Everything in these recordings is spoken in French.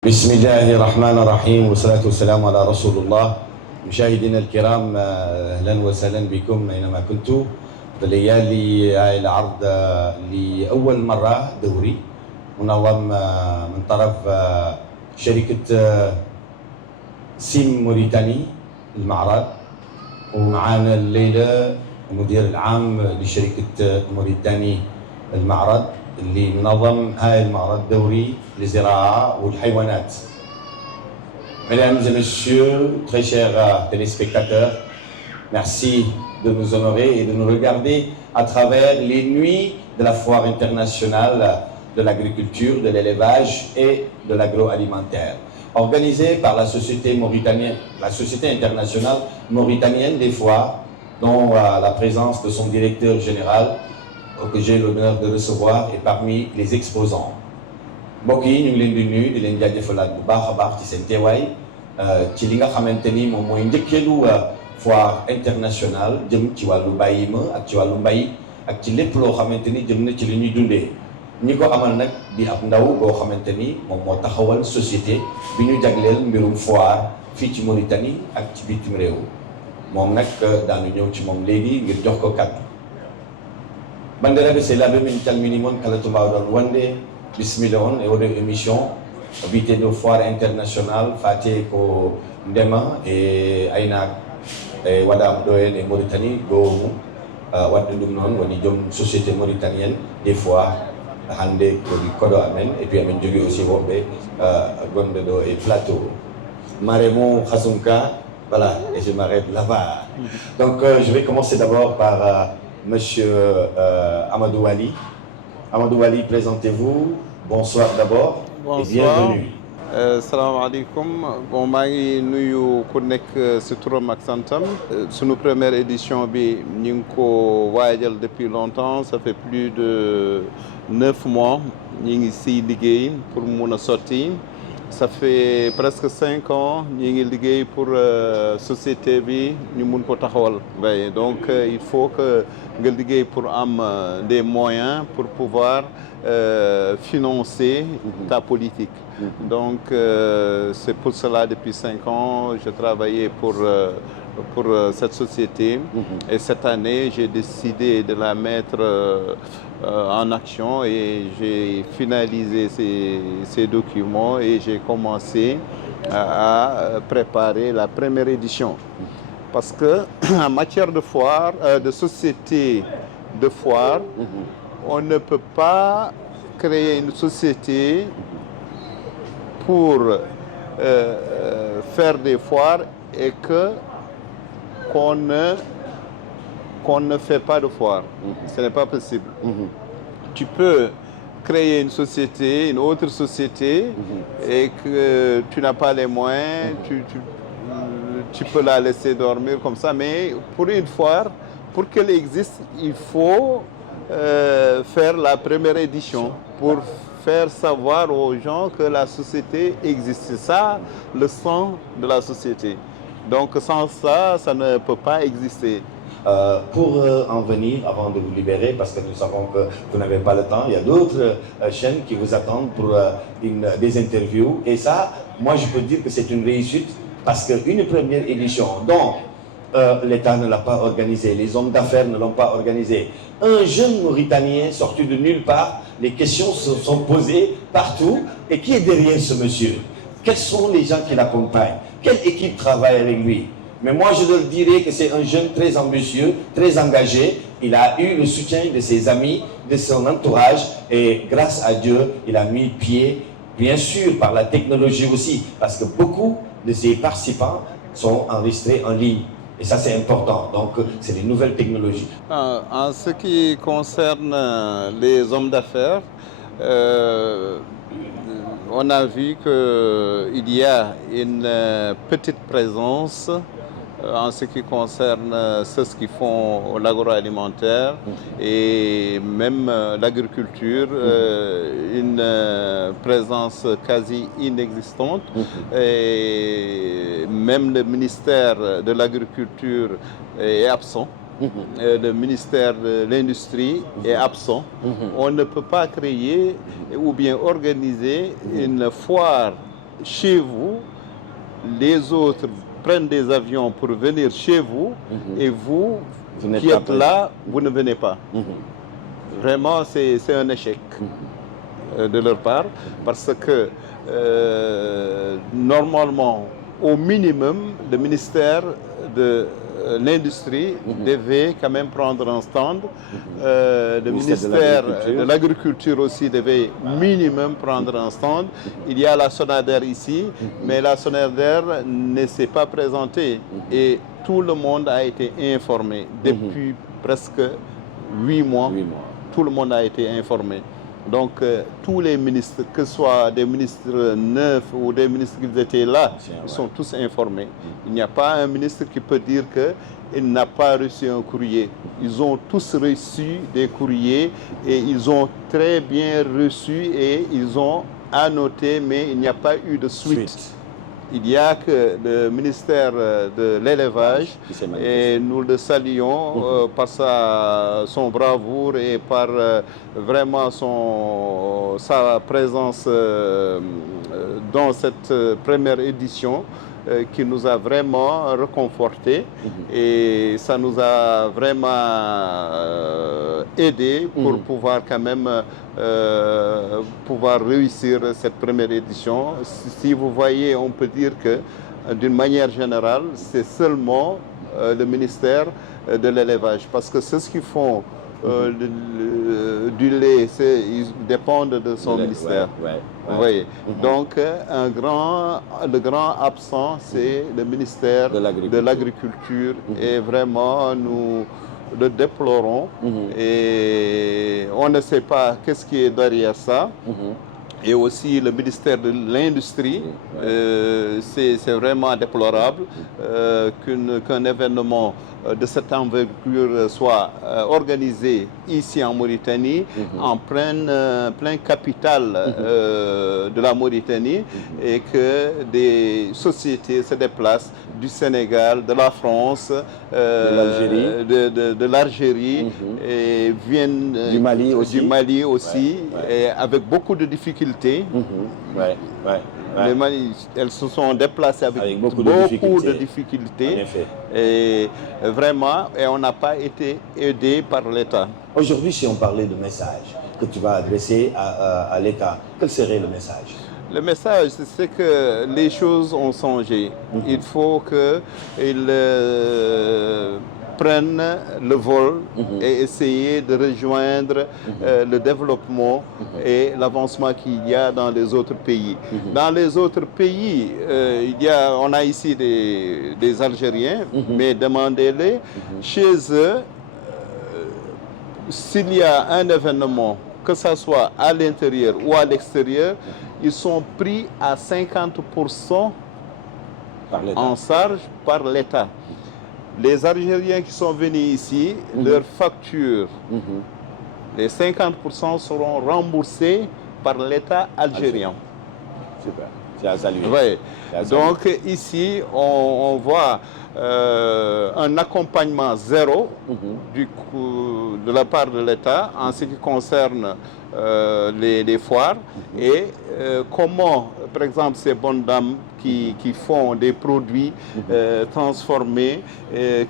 بسم الله الرحمن الرحيم والصلاة والسلام على رسول الله. مشاهدينا الكرام، أهلا وسهلا بكم أينما كنتم. ليالي هاي العرض لأول مرة دوري منظم من طرف شركة سيم موريتاني المعرض، ومعانا الليلة المدير العام لشركة موريتاني المعرض اللي منظم هاي المعرض الدوري للزراعة والحيوانات. Mesdames et messieurs, très chers téléspectateurs, merci de nous honorer et de nous regarder à travers les nuits de la foire internationale de l'agriculture, de l'élevage et de l'agroalimentaire, organisée par la société mauritanienne, la société internationale mauritanienne des foires, dont la présence de son directeur général, que j'ai l'honneur de recevoir, et parmi les exposants. mbokk yi ñu ngi leen di nuyu di leen jaajëfalaat bu baax a baax ci seen teewaay ci li nga xamante ni moom mooy njëkkeelu foire internationale jëm ci wàllu bàyyi ma ak ci wàllu mbay ak ci lépp loo xamante ni jëm na ci li ñuy dundee. ñi ko amal nag di ab ndaw boo xamante ni moom moo taxawal société bi ñu jagleel mbirum foire fii ci Mauritanie ak ci bitim réew. moom nag daanu ñëw ci moom léegi ngir jox ko kàddu. bandiraɓe sehilaɓe min calmini moon kala to mbawɗon wonde bisimilla on e oɗo émission biteɗo foire international fate ko ndema e aynak e waɗama ɗo hen e Mauritanie gomum wadde ɗum noon woni joom société mauritanienne des foires hande kodi koɗo amen et puis amen jogui aussi woɓɓe gonɓe ɗo e plateau. Maremo Khazunka, voilà, et je m'arrête là-bas. Donc je vais commencer d'abord par Monsieur Amadou Ali. Amadou Ali, présentez-vous. Bonsoir d'abord. Bonsoir. Et bienvenue. Salam alaikum. Bon, maa ngi nuyu ku nekk ci turam ak santam. Sunu première édition bi ñu ngi ko waajal depuis longtemps. Ça fait plus de 9 mois ñu ngi ci liggéey pour mun a sotti. Ça fait presque 5 ans ñu ngi liggéey pour société bi ñu mun ko taxawal. Donc il faut que nga liggéey pour am des moyens pour pouvoir financer ta politique. Donc c'est pour cela depuis 5 ans je travaillais pour cette société. Et cette année j'ai décidé de la mettre en action et j'ai finalisé ces documents et j'ai commencé à préparer la première édition. Parce que en matière de foire, de société de foire, on ne peut pas créer une société pour faire des foires et qu'on ne fait pas de foire. Ce n'est pas possible. Tu peux créer une société, une autre société, et que tu n'as pas les moyens, tu peux la laisser dormir comme ça. Mais pour une foire, pour qu'elle existe, il faut faire la première édition pour faire savoir aux gens que la société existe. C'est ça le sang de la société. Donc sans ça, ça ne peut pas exister. Pour en venir, avant de vous libérer, parce que nous savons que vous n'avez pas le temps, il y a d'autres chaînes qui vous attendent pour des interviews. Et ça, moi je peux dire que c'est une réussite, parce qu'une première édition dont l'État ne l'a pas organisée, les hommes d'affaires ne l'ont pas organisée, un jeune Mauritanien sorti de nulle part, les questions se sont posées partout. Et qui est derrière ce monsieur? Quels sont les gens qui l'accompagnent? Quelle équipe travaille avec lui? Mais moi, je leur dirais que c'est un jeune très ambitieux, très engagé. Il a eu le soutien de ses amis, de son entourage. Et grâce à Dieu, il a mis pied, bien sûr, par la technologie aussi. Parce que beaucoup de ces participants sont enregistrés en ligne. Et ça, c'est important. Donc, c'est les nouvelles technologies. En ce qui concerne les hommes d'affaires, on a vu qu'il y a une petite présence en ce qui concerne ceux qui font l'agroalimentaire et même l'agriculture, une présence quasi inexistante. Et même le ministère de l'Agriculture est absent. Le ministère de l'Industrie est absent. On ne peut pas créer ou bien organiser une foire chez vous, les autres prennent des avions pour venir chez vous, et vous qui êtes là, vous ne venez pas. Vraiment, c'est un échec de leur part, parce que normalement, au minimum, le ministère de l'Industrie devait quand même prendre un stand. Le ministère de l'Agriculture aussi devait minimum prendre un stand. Il y a la Sonader ici, mais la Sonader ne s'est pas présentée. Et tout le monde a été informé depuis presque 8 mois. Tout le monde a été informé. Donc, tous les ministres, que ce soit des ministres neufs ou des ministres qui étaient là, ils sont tous informés. Il n'y a pas un ministre qui peut dire qu'il n'a pas reçu un courrier. Ils ont tous reçu des courriers et ils ont très bien reçu et ils ont annoté, mais il n'y a pas eu de suite. Il n'y a que le ministère de l'élevage et nous le saluons par son bravoure et par vraiment sa présence dans cette première édition qui nous a vraiment réconfortés et ça nous a vraiment aidé pour pouvoir quand même pouvoir réussir cette première édition. Si vous voyez, on peut dire que d'une manière générale, c'est seulement le ministère de l'élevage, parce que c'est ce qu'ils font. Du lait, ils dépendent de son ministère. Vous voyez. Donc, le grand absent, c'est le ministère de l'Agriculture. Et vraiment, nous le déplorons. Et on ne sait pas qu'est-ce qui est derrière ça. Et aussi le ministère de l'Industrie, c'est vraiment déplorable qu'un événement de cette envergure soit organisé ici en Mauritanie, en plein capital de la Mauritanie, et que des sociétés se déplacent du Sénégal, de la France, de l'Algérie, et viennent du Mali aussi, et avec beaucoup de difficultés. Les Mali, elles se sont déplacées avec beaucoup de difficultés. En effet. Et vraiment, et on n'a pas été aidé par l'État. Aujourd'hui, si on parlait de message que tu vas adresser à l'État, quel serait le message? Le message, c'est que les choses ont changé. Il faut qu'ils prennent le vol et essayer de rejoindre le développement et l'avancement qu'il y a dans les autres pays. Dans les autres pays, on a ici des Algériens, mais demandez-les, chez eux, s'il y a un événement, que ce soit à l'intérieur ou à l'extérieur, ils sont pris à 50% en charge par l'État. Les Algériens qui sont venus ici, leurs factures, les 50% seront remboursés par l'État algérien. Super, c'est à saluer. Oui. Donc ici, on voit un accompagnement zéro de la part de l'État en ce qui concerne les foires et comment, par exemple, ces bonnes dames qui font des produits transformés,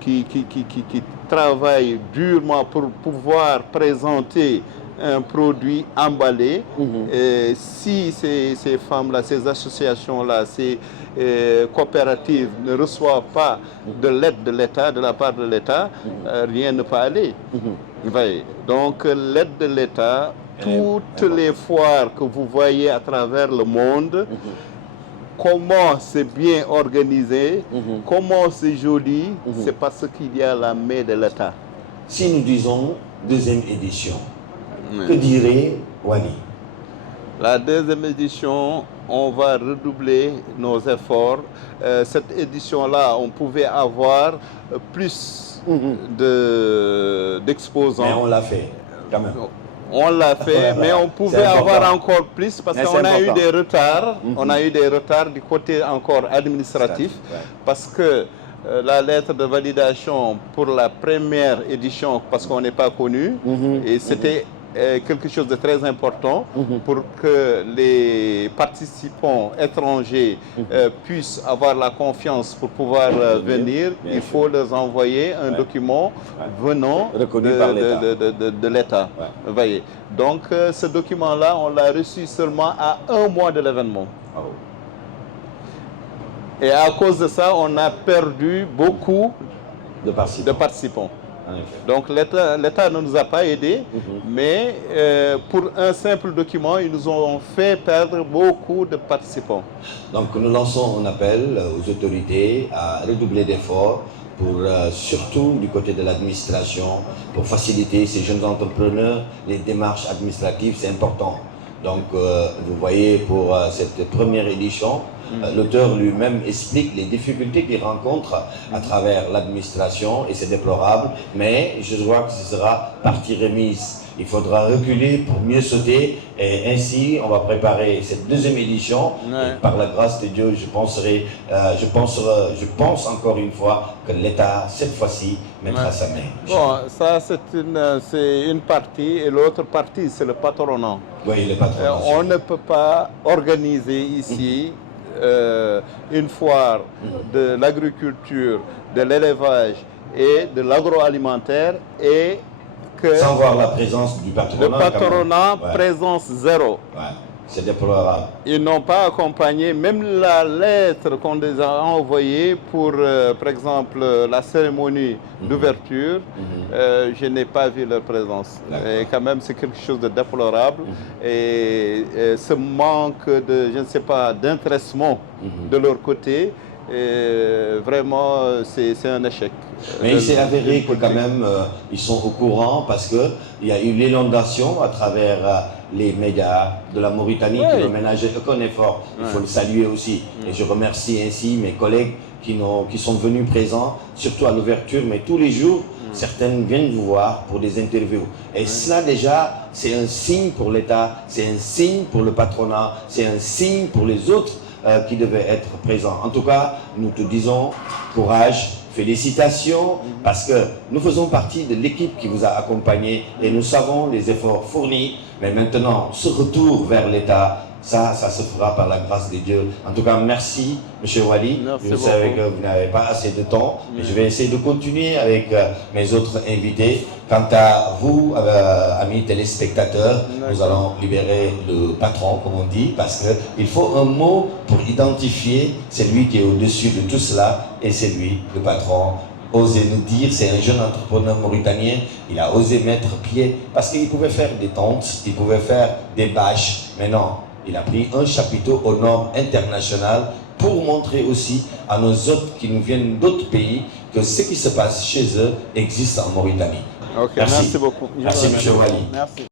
qui travaillent durement pour pouvoir présenter un produit emballé. Si ces femmes-là, ces associations-là, ces coopératives ne reçoivent pas de l'aide de l'État, de la part de l'État, rien ne peut aller. Donc l'aide de l'État, toutes les foires que vous voyez à travers le monde, comment c'est bien organisé, comment c'est joli, c'est parce qu'il y a la main de l'État. Si nous disons deuxième édition, que dirait Wani? La deuxième édition, on va redoubler nos efforts. Cette édition-là, on pouvait avoir plus d'exposants. Mais on l'a fait, quand même. On l'a fait, mais on pouvait avoir encore plus parce qu'on a eu des retards. On a eu des retards du côté encore administratif parce que la lettre de validation pour la première édition, parce qu'on n'est pas connu, et c'était est quelque chose de très important pour que les participants étrangers puissent avoir la confiance pour pouvoir venir. Bien Il sûr. faut leur envoyer un document venant Reconnu par l'État. de l'État. Ouais. Voyez. Donc ce document-là, on l'a reçu seulement à 1 mois de l'événement. Oh. Et à cause de ça, on a perdu beaucoup De de participants. participants. En effet. Donc l'État ne nous a pas aidés, mais pour un simple document, ils nous ont fait perdre beaucoup de participants. Donc nous lançons un appel aux autorités à redoubler d'efforts pour surtout du côté de l'administration, pour faciliter ces jeunes entrepreneurs, les démarches administratives, c'est important. Donc vous voyez pour cette première édition, l'auteur lui-même explique les difficultés qu'il rencontre à travers l'administration et c'est déplorable, mais je vois que ce sera partie remise. Il faudra reculer pour mieux sauter et ainsi on va préparer cette deuxième édition. Ouais. Et par la grâce de Dieu, je pense encore une fois que l'État cette fois-ci mettra sa main. Bon, ça c'est une partie et l'autre partie c'est le patronat. Oui, le patron. On ne peut pas organiser ici une foire de l'agriculture, de l'élevage et de l'agroalimentaire et que Sans voir la présence du patronat. le patronat, quand même. Ouais. présence zéro. Ouais, c'est déplorable. Ils n'ont pas accompagné même la lettre qu'on les a envoyée pour, par exemple, la cérémonie d'ouverture. Je n'ai pas vu leur présence. Et quand même, c'est quelque chose de déplorable. Et ce manque de, je ne sais pas, d'intéressement de leur côté, vraiment, c'est un échec. Mais il s'est avéré que quand même, ils sont au courant parce qu'il y a eu l'inondation à travers les médias de la Mauritanie qui ont ménagé aucun effort. Il faut le saluer aussi. Et je remercie ainsi mes collègues qui sont venus présents, surtout à l'ouverture, mais tous les jours, certaines viennent vous voir pour des interviews. Et cela déjà, c'est un signe pour l'État, c'est un signe pour le patronat, c'est un signe pour les autres qui devaient être présents. En tout cas, nous te disons courage, félicitations, parce que nous faisons partie de l'équipe qui vous a accompagné et nous savons les efforts fournis. Mais maintenant, ce retour vers l'État, ça se fera par la grâce de Dieu. En tout cas, merci, M. Wali. Merci Je savais beaucoup. que vous n'avez pas assez de temps, mais je vais essayer de continuer avec mes autres invités. Quant à vous, amis téléspectateurs, nous allons libérer le patron, comme on dit, parce qu'il faut un mot pour identifier celui qui est au-dessus de tout cela, et c'est lui, le patron. Osez nous dire, c'est un jeune entrepreneur mauritanien, il a osé mettre pied, parce qu'il pouvait faire des tentes, il pouvait faire des bâches, mais non, il a pris un chapiteau aux normes internationales pour montrer aussi à nos hôtes qui nous viennent d'autres pays que ce qui se passe chez eux existe en Mauritanie. Ok, merci beaucoup. Merci, M. Wali. Merci.